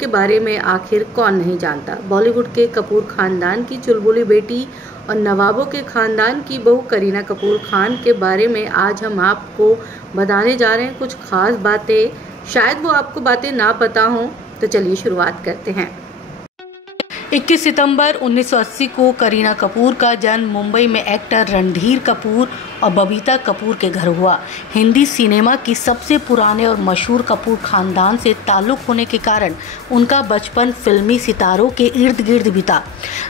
के बारे में आखिर कौन नहीं जानता। बॉलीवुड के कपूर खानदान की चुलबुली बेटी और नवाबों के खानदान की बहू करीना कपूर खान के बारे में आज हम आपको बताने जा रहे हैं कुछ खास बातें। शायद वो आपको बातें ना पता हों, तो चलिए शुरुआत करते हैं। 21 सितंबर 1980 को करीना कपूर का जन्म मुंबई में एक्टर रणधीर कपूर और बबीता कपूर के घर हुआ। हिंदी सिनेमा की सबसे पुराने और मशहूर कपूर खानदान से ताल्लुक होने के कारण उनका बचपन फिल्मी सितारों के इर्द गिर्द बीता।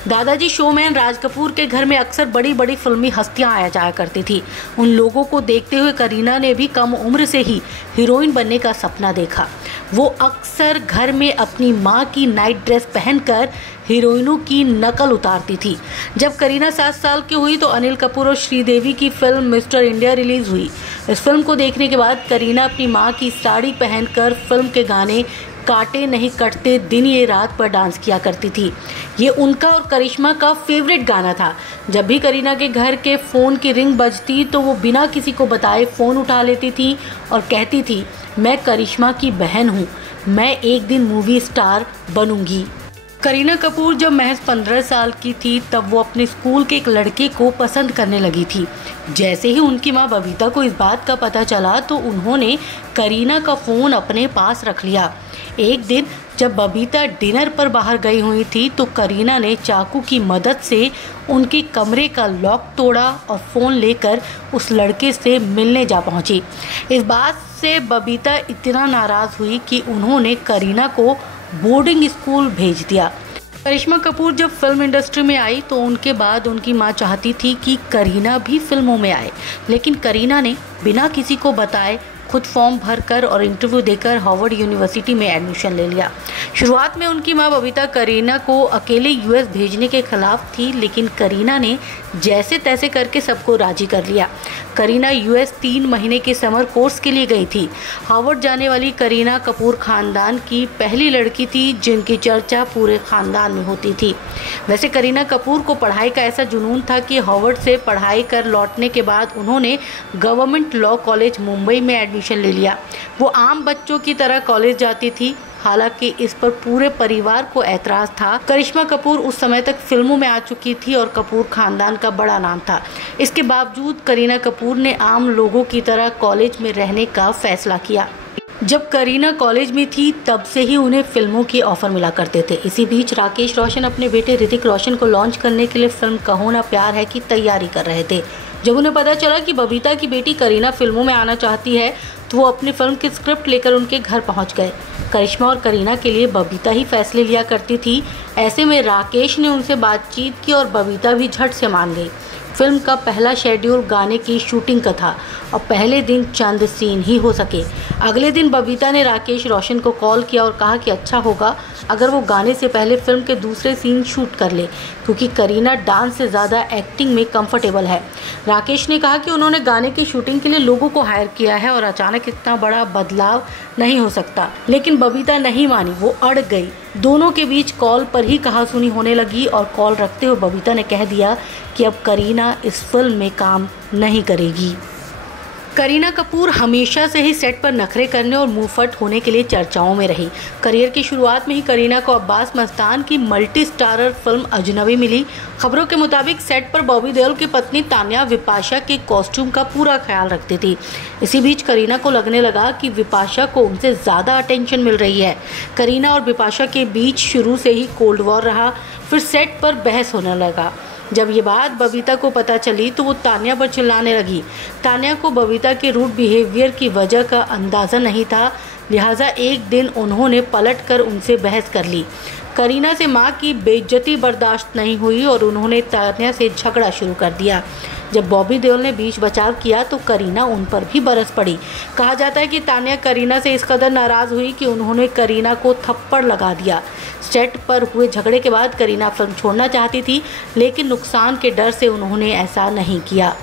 दादाजी शोमैन राज कपूर के घर में अक्सर बड़ी बड़ी फिल्मी हस्तियां आया जाया करती थी। उन लोगों को देखते हुए करीना ने भी कम उम्र से ही हीरोइन बनने का सपना देखा। वो अक्सर घर में अपनी माँ की नाइट ड्रेस पहनकर हीरोइनों की नकल उतारती थी। जब करीना 7 साल की हुई तो अनिल कपूर और श्रीदेवी की फिल्म मिस्टर इंडिया रिलीज हुई। इस फिल्म को देखने के बाद करीना अपनी माँ की साड़ी पहनकर फिल्म के गाने काटे नहीं कटते दिन ये रात पर डांस किया करती थी। ये उनका और करिश्मा का फेवरेट गाना था। जब भी करीना के घर के फ़ोन की रिंग बजती तो वो बिना किसी को बताए फ़ोन उठा लेती थी और कहती थी, मैं करिश्मा की बहन हूँ, मैं एक दिन मूवी स्टार बनूंगी। करीना कपूर जब महज 15 साल की थी तब वो अपने स्कूल के एक लड़के को पसंद करने लगी थी। जैसे ही उनकी माँ बबीता को इस बात का पता चला तो उन्होंने करीना का फ़ोन अपने पास रख लिया। एक दिन जब बबीता डिनर पर बाहर गई हुई थी तो करीना ने चाकू की मदद से उनके कमरे का लॉक तोड़ा और फ़ोन लेकर उस लड़के से मिलने जा पहुंची। इस बात से बबीता इतना नाराज़ हुई कि उन्होंने करीना को बोर्डिंग स्कूल भेज दिया। करिश्मा कपूर जब फिल्म इंडस्ट्री में आई तो उनके बाद उनकी मां चाहती थी कि करीना भी फिल्मों में आए, लेकिन करीना ने बिना किसी को बताए खुद फॉर्म भरकर और इंटरव्यू देकर हार्वर्ड यूनिवर्सिटी में एडमिशन ले लिया। शुरुआत में उनकी मां बबीता करीना को अकेले यूएस भेजने के खिलाफ थी, लेकिन करीना ने जैसे तैसे करके सबको राजी कर लिया। करीना यूएस 3 महीने के समर कोर्स के लिए गई थी। हार्वर्ड जाने वाली करीना कपूर खानदान की पहली लड़की थी जिनकी चर्चा पूरे खानदान में होती थी। वैसे करीना कपूर को पढ़ाई का ऐसा जुनून था कि हार्वर्ड से पढ़ाई कर लौटने के बाद उन्होंने गवर्नमेंट लॉ कॉलेज मुंबई में एडमिशन ले लिया। वो आम बच्चों की तरह कॉलेज जाती थी, हालांकि इस पर पूरे परिवार को ऐतराज था। करिश्मा कपूर उस समय तक फिल्मों में आ चुकी थी और कपूर खानदान का बड़ा नाम था। इसके बावजूद करीना कपूर ने आम लोगों की तरह कॉलेज में रहने का फैसला किया। जब करीना कॉलेज में थी तब से ही उन्हें फिल्मों के ऑफर मिला करते थे। इसी बीच राकेश रोशन अपने बेटे ऋतिक रोशन को लॉन्च करने के लिए फिल्म कहो ना प्यार है की तैयारी कर रहे थे। जब उन्हें पता चला कि बबीता की बेटी करीना फिल्मों में आना चाहती है तो वो अपनी फिल्म की स्क्रिप्ट लेकर उनके घर पहुंच गए। करिश्मा और करीना के लिए बबीता ही फैसले लिया करती थी। ऐसे में राकेश ने उनसे बातचीत की और बबीता भी झट से मान गई। फिल्म का पहला शेड्यूल गाने की शूटिंग का था और पहले दिन चंद सीन ही हो सके। अगले दिन बबीता ने राकेश रोशन को कॉल किया और कहा कि अच्छा होगा अगर वो गाने से पहले फिल्म के दूसरे सीन शूट कर ले, क्योंकि करीना डांस से ज़्यादा एक्टिंग में कंफर्टेबल है। राकेश ने कहा कि उन्होंने गाने की शूटिंग के लिए लोगों को हायर किया है और अचानक इतना बड़ा बदलाव नहीं हो सकता, लेकिन बबीता नहीं मानी, वो अड़ गई। दोनों के बीच कॉल पर ही कहासुनी होने लगी और कॉल रखते हुए बबीता ने कह दिया कि अब करीना इस फिल्म में काम नहीं करेगी। करीना कपूर हमेशा से ही सेट पर नखरे करने और मुंहफट होने के लिए चर्चाओं में रही। करियर की शुरुआत में ही करीना को अब्बास मस्तान की मल्टी स्टारर फिल्म अजनबी मिली। खबरों के मुताबिक सेट पर बॉबी देओल की पत्नी तान्या विपाशा के कॉस्ट्यूम का पूरा ख्याल रखती थी। इसी बीच करीना को लगने लगा कि विपाशा को उनसे ज़्यादा अटेंशन मिल रही है। करीना और विपाशा के बीच शुरू से ही कोल्ड वॉर रहा, फिर सेट पर बहस होने लगा। जब ये बात बबीता को पता चली तो वो तान्या पर चिल्लाने लगी। तान्या को बबीता के रूड बिहेवियर की वजह का अंदाज़ा नहीं था, लिहाजा एक दिन उन्होंने पलटकर उनसे बहस कर ली। करीना से माँ की बेइज्जती बर्दाश्त नहीं हुई और उन्होंने तान्या से झगड़ा शुरू कर दिया। जब बॉबी देओल ने बीच बचाव किया तो करीना उन पर भी बरस पड़ी। कहा जाता है कि तान्या करीना से इस कदर नाराज़ हुई कि उन्होंने करीना को थप्पड़ लगा दिया। सेट पर हुए झगड़े के बाद करीना फिल्म छोड़ना चाहती थी, लेकिन नुकसान के डर से उन्होंने ऐसा नहीं किया।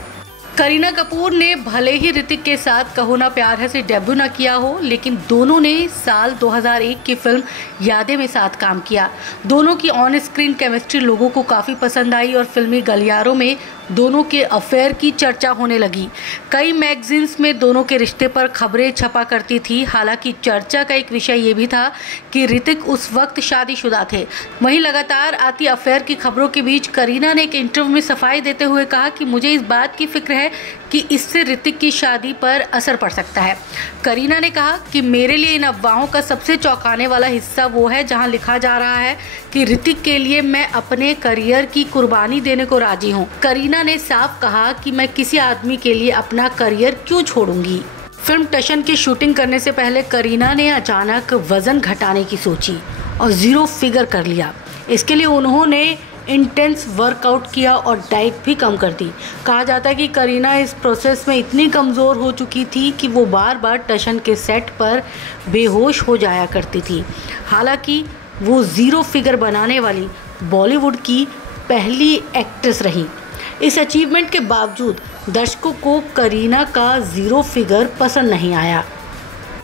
करीना कपूर ने भले ही ऋतिक के साथ कहो ना प्यार है से डेब्यू न किया हो, लेकिन दोनों ने साल 2001 की फिल्म यादें में साथ काम किया। दोनों की ऑन स्क्रीन केमिस्ट्री लोगों को काफ़ी पसंद आई और फिल्मी गलियारों में दोनों के अफेयर की चर्चा होने लगी। कई मैगजीन्स में दोनों के रिश्ते पर खबरें छपा करती थी। हालांकि चर्चा का एक विषय ये भी था कि ऋतिक उस वक्त शादीशुदा थे। वहीं लगातार आती अफेयर की खबरों के बीच करीना ने एक इंटरव्यू में सफाई देते हुए कहा कि मुझे इस बात की फिक्र है कि इससे ऋतिक की शादी पर असर पड़ सकता है। करीना ने कहा कि मेरे लिए इन अफवाहों का सबसे चौंकाने वाला हिस्सा वो है जहां लिखा जा रहा है कि ऋतिक के लिए मैं अपने करियर की कुर्बानी देने को राजी हूं। करीना ने साफ कहा कि मैं किसी आदमी के लिए अपना करियर क्यों छोड़ूंगी। फिल्म टशन की शूटिंग करने से पहले करीना ने अचानक वजन घटाने की सोची और 0 फिगर कर लिया। इसके लिए उन्होंने इंटेंस वर्कआउट किया और डाइट भी कम कर दी। कहा जाता है कि करीना इस प्रोसेस में इतनी कमज़ोर हो चुकी थी कि वो बार बार टशन के सेट पर बेहोश हो जाया करती थी। हालांकि वो 0 फिगर बनाने वाली बॉलीवुड की पहली एक्ट्रेस रही। इस अचीवमेंट के बावजूद दर्शकों को करीना का 0 फिगर पसंद नहीं आया।